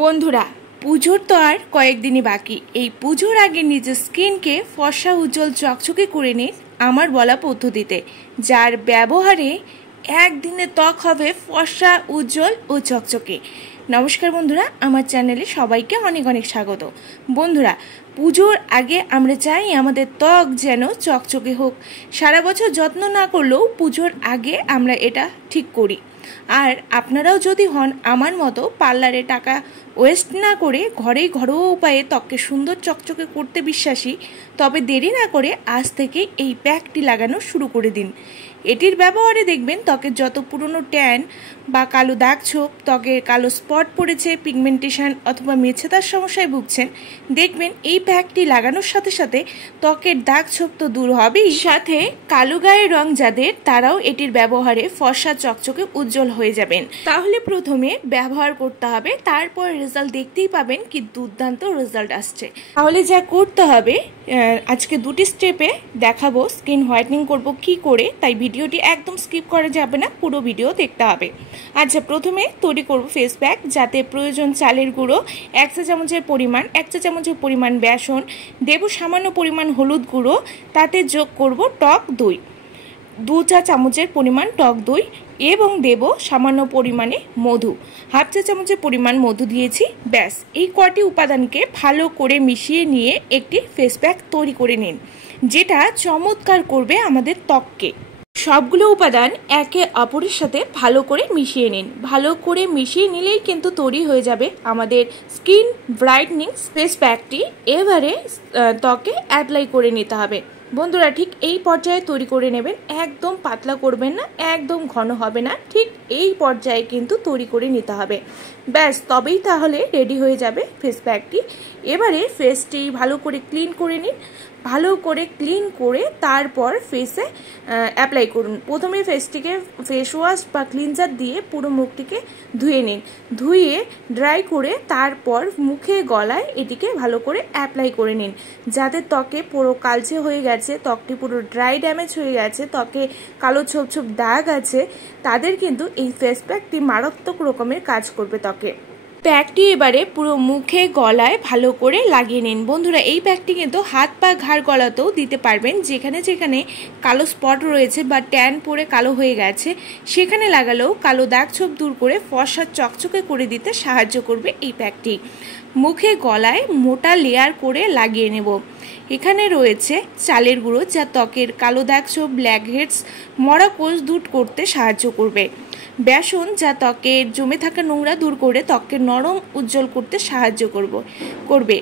বন্ধুরা, পুজোর তো আর কয়েকদিনই বাকি। এই পুজোর আগে নিজের স্কিনকে ফর্সা উজ্জ্বল চকচকে করে নিন আমার বলা পদ্ধতিতে, যার ব্যবহারে একদিনে ত্বক হবে ফর্সা উজ্জ্বল ও চকচকে। নমস্কার বন্ধুরা, আমার চ্যানেলে সবাইকে অনেক অনেক স্বাগত। বন্ধুরা, পুজোর আগে আমরা চাই আমাদের ত্বক যেন চকচকে হোক। সারা বছর যত্ন না করলেও পুজোর আগে আমরা এটা ঠিক করি। আর আপনারাও যদি হন আমার মতো পার্লারে টাকা ওয়েস্ট না করে ঘরেই ঘরোয়া উপায়ে ত্বককে সুন্দর চকচকে করতে বিশ্বাসী, তবে দেরি না করে আজ থেকে এই প্যাকটি লাগানো শুরু করে দিন। এটির ব্যবহারে দেখবেন ত্বকের যত পুরনো ট্যান বা কালো দাগ ছোপ, ত্বকের কালো স্পট পড়েছে, পিগমেন্টেশন অথবা মেছেদার সমস্যায় ভুগছেন, দেখবেন এই প্যাকটি লাগানোর সাথে সাথে ত্বকের দাগ ছোপ তো দূর হবেই, সাথে কালো গায়ের রং যাদের তারাও এটির ব্যবহারে ফর্সা চকচকে উজ্জ্বল হয়ে যাবেন। তাহলে প্রথমে ব্যবহার করতে হবে, তারপর রেজাল্ট দেখতেই পাবেন কি দুর্দান্ত রেজাল্ট আসছে। তাহলে যা করতে হবে, আজকে দুটি স্টেপে দেখাবো স্কিন হোয়াইটনিং করব কি করে, তাই ভিডিওটি একদম স্কিপ করা যাবে না, পুরো ভিডিও দেখতে হবে। আচ্ছা, প্রথমে তৈরি করব ফেস প্যাক, যাতে প্রয়োজন চালের গুঁড়ো 1 চা চামচের পরিমাণ, 1 চা চামচের পরিমাণ বেসন দেব, সামান্য পরিমাণ হলুদ গুঁড়ো, তাতে যোগ করব টক দই 2 চা চামচের পরিমাণ টক দই, এবং দেব সামান্য পরিমাণে মধু, 1/2 চা চামচের পরিমাণ মধু দিয়েছি। ব্যাস, এই কটি উপাদানকে ভালো করে মিশিয়ে নিয়ে একটি ফেস প্যাক তৈরি করে নিন, যেটা চমৎকার করবে আমাদের ত্বককে। সবগুলো উপাদান একে অপরের সাথে ভালো করে মিশিয়ে নিন। ভালো করে মিশিয়ে নিলেই কিন্তু তৈরি হয়ে যাবে আমাদের স্কিন ব্রাইটনিং ফেস প্যাকটি। এবারে ত্বকে অ্যাপ্লাই করে নিতে হবে। বন্ধুরা, ঠিক এই পর্যায়ে তৈরি করে নেবেন, একদম পাতলা করবেন না, একদম ঘন হবে না, ঠিক এই পর্যায়ে কিন্তু তৈরি করে নিতে হবে। ব্যাস, তবেই তাহলে রেডি হয়ে যাবে ফেস প্যাকটি। এবারে ফেসটি ভালো করে ক্লিন করে নিন। ভালো করে ক্লিন করে তারপর ফেসে অ্যাপ্লাই করুন। প্রথমে ফেসটিকে ফেস ওয়াশ বা ক্লিনজার দিয়ে পুরো মুখটিকে ধুয়ে নিন। ধুয়ে ড্রাই করে তারপর মুখে গলায় এটিকে ভালো করে অ্যাপ্লাই করে নিন। যাদের ত্বকে পুরো কালচে হয়ে গেছে, ত্বকটি পুরো ড্রাই ড্যামেজ হয়ে গেছে, ত্বকে কালো ছোপ ছোপ দাগ আছে, তাদের কিন্তু এই ফেস প্যাকটি মারাত্মক রকমের কাজ করবে ত্বকে। প্যাকটি এবারে পুরো মুখে গলায় ভালো করে লাগিয়ে নিন। বন্ধুরা, এই প্যাকটি কিন্তু হাত পা ঘাড় গলাতেও দিতে পারবেন। যেখানে যেখানে কালো স্পট রয়েছে বা ট্যান পরে কালো হয়ে গেছে, সেখানে লাগালেও কালো দাগ ছোপ দূর করে ফর্সা চকচকে করে দিতে সাহায্য করবে এই প্যাকটি। মুখে গলায় মোটা লেয়ার করে লাগিয়ে নেব। এখানে রয়েছে চালের গুঁড়ো, যা ত্বকের কালো দাগ ছোপ, ব্ল্যাক হেডস, মরা কোষ দূর করতে সাহায্য করবে। বেসন, যা ত্বকে জমে থাকা নোংরা দূর করে ত্বককে নরম উজ্জ্বল করতে সাহায্য করবে।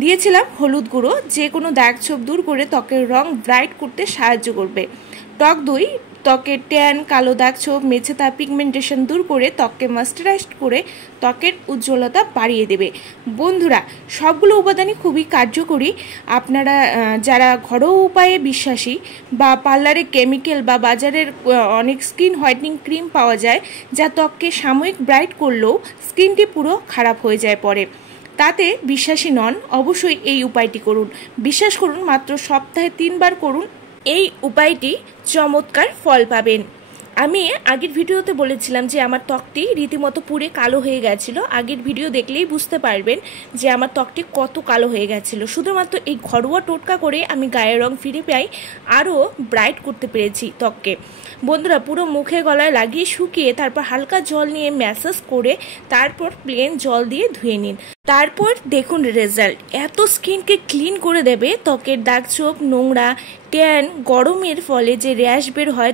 দিয়েছিলাম হলুদ গুঁড়ো, যে কোনো দাগ ছোপ দূর করে ত্বকের রং ব্রাইট করতে সাহায্য করবে। টক দই, ত্বকের ট্যান, কালো দাগ ছোপ, মেছেতা, পিগমেন্টেশন দূর করে ত্বককে ময়েশ্চারাইজড করে ত্বকের উজ্জ্বলতা বাড়িয়ে দেবে। বন্ধুরা, সবগুলো উপাদানই খুবই কার্যকরী। আপনারা যারা ঘরোয়া উপায়ে বিশ্বাসী বা পার্লারে কেমিক্যাল বা বাজারের অনেক স্কিন হোয়াইটনিং ক্রিম পাওয়া যায়, যা ত্বককে সাময়িক ব্রাইট করলেও স্কিনটি পুরো খারাপ হয়ে যায় পরে, তাতে বিশ্বাসী নন, অবশ্যই এই উপায়টি করুন। বিশ্বাস করুন, মাত্র সপ্তাহে 3 বার করুন, এই উপায়টি চমৎকার ফল পাবেন। আমি আগের ভিডিওতে বলেছিলাম যে আমার ত্বকটি রীতিমতো পুড়ে কালো হয়ে গেছিল। আগের ভিডিও দেখলেই বুঝতে পারবেন যে আমার ত্বকটি কত কালো হয়ে গেছিল। শুধুমাত্র এই ঘরোয়া টোটকা করে আমি গায়ের রং ফিরে পাই, আরও ব্রাইট করতে পেরেছি ত্বককে। বন্ধুরা, পুরো মুখে গলায় লাগিয়ে শুকিয়ে তারপর হালকা জল নিয়ে ম্যাসাজ করে তারপর প্লেন জল দিয়ে ধুয়ে নিন। তারপর দেখুন রেজাল্ট, এত স্কিনকে ক্লিন করে দেবে। ত্বকের দাগ ছোপ, নোংরা, ট্যান, গরমের ফলে যে র্যাশ বের হয়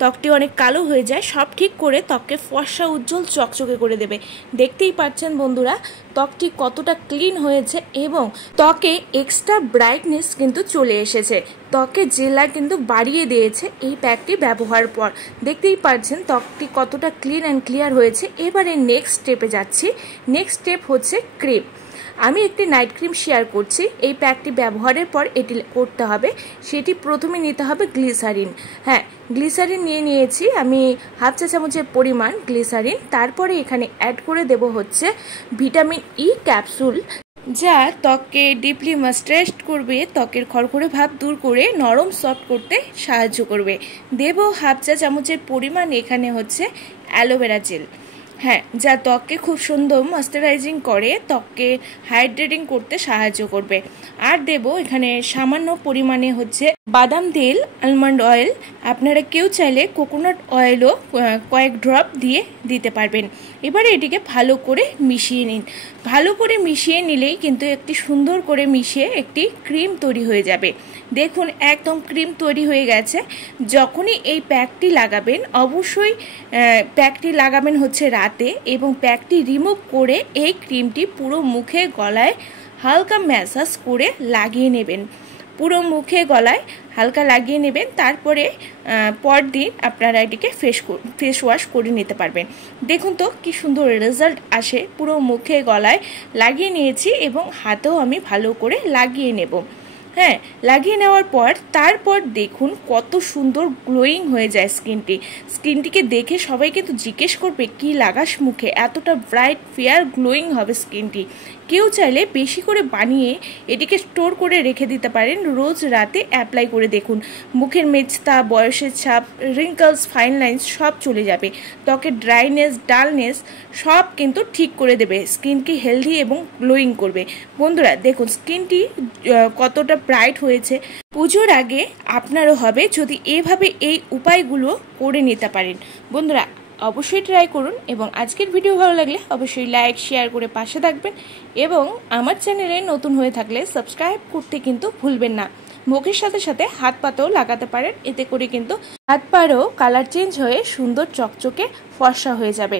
ত্বকটি অনেক কালো হয়ে যায়, সব ঠিক করে ত্বককে ফর্সা উজ্জ্বল চকচকে করে দেবে। দেখতেই পাচ্ছেন বন্ধুরা, ত্বকটি কতটা ক্লিন হয়েছে এবং ত্বকে এক্সট্রা ব্রাইটনেস কিন্তু চলে এসেছে। ত্বকের জেলা কিন্তু বাড়িয়ে দিয়েছে এই প্যাকটি ব্যবহার পর। দেখতেই পাচ্ছেন ত্বকটি কতটা ক্লিন অ্যান্ড ক্লিয়ার হয়েছে। এবারে নেক্সট স্টেপে যাচ্ছি। নেক্সট স্টেপ হচ্ছে ক্রিম। আমি একটি নাইট ক্রিম শেয়ার করছি। এই প্যাকটি ব্যবহারের পর এটি করতে হবে, সেটি প্রথমে নিতে হবে গ্লিসারিন। হ্যাঁ, গ্লিসারিন নিয়েছি আমি 1/2 চা চামচের পরিমাণ গ্লিসারিন। তারপরে এখানে অ্যাড করে দেব হচ্ছে ভিটামিন ই ক্যাপসুল, যা ত্বককে ডিপলি ময়েশ্চারাইজড করবে, ত্বকের খড়খড়ে ভাব দূর করে নরম সফট করতে সাহায্য করবে। দেব 1/2 চা চামচের পরিমাণ এখানে হচ্ছে অ্যালোভেরা জেল। হ্যাঁ, যা ত্বককে খুব সুন্দর ময়েশ্চারাইজিং করে, ত্বককে হাইড্রেটিং করতে সাহায্য করবে। আর দেব এখানে সামান্য পরিমাণে হচ্ছে বাদাম তেল, আলমন্ড অয়েল। আপনারা কেউ চাইলে কোকোনাট অয়েলও কয়েক ড্রপ দিয়ে দিতে পারবেন। এবারে এটিকে ভালো করে মিশিয়ে নিন। ভালো করে মিশিয়ে নিলেই কিন্তু একটি সুন্দর করে মিশিয়ে একটি ক্রিম তৈরি হয়ে যাবে। দেখুন একদম ক্রিম তৈরি হয়ে গেছে। যখনই এই প্যাকটি লাগাবেন, অবশ্যই প্যাকটি লাগাবেন হচ্ছে রাতে, এবং প্যাকটি রিমুভ করে এই ক্রিমটি পুরো মুখে গলায় হালকা ম্যাসাজ করে লাগিয়ে নেবেন। পুরো মুখে গলায় হালকা লাগিয়ে নেবেন। তারপরে পরদিন আপনারা এটিকে ফেস ওয়াশ করে নিতে পারবেন। দেখুন তো কি সুন্দর রেজাল্ট আসে। পুরো মুখে গলায় লাগিয়ে নিয়েছি এবং হাতেও আমি ভালো করে লাগিয়ে নেব। হ্যাঁ, লাগিয়ে নেওয়ার পর তারপর দেখুন কত সুন্দর গ্লোয়িং হয়ে যায় স্কিনটিকে দেখে সবাই কিন্তু জিজ্ঞেস করবে কি লাগাস মুখে, এতটা ব্রাইট ফেয়ার গ্লোয়িং হবে স্কিনটি। কেউ চাইলে বেশি করে বানিয়ে এটিকে স্টোর করে রেখে দিতে পারেন। রোজ রাতে অ্যাপ্লাই করে দেখুন, মুখের মেচতা, বয়সের ছাপ, রিঙ্কলস, ফাইন লাইন্স সব চলে যাবে। ত্বকের ড্রাইনেস, ডালনেস সব কিন্তু ঠিক করে দেবে। স্কিনকে হেলদি এবং গ্লোয়িং করবে। বন্ধুরা দেখুন স্কিনটি কতটা ব্রাইট হয়েছে। পুজোর আগে আপনারও হবে যদি এভাবে এই উপায়গুলো করে নিতে পারেন। বন্ধুরা অবশ্যই ট্রাই করুন, এবং আজকের ভিডিও ভালো লাগলে অবশ্যই লাইক শেয়ার করে পাশে থাকবেন, এবং আমার চ্যানেলে নতুন হয়ে থাকলে সাবস্ক্রাইব করতে কিন্তু ভুলবেন না। মুখের সাথে সাথে হাত পাতেও লাগাতে পারেন, এতে করে কিন্তু হাত পায়েও কালার চেঞ্জ হয়ে সুন্দর চকচকে ফর্সা হয়ে যাবে।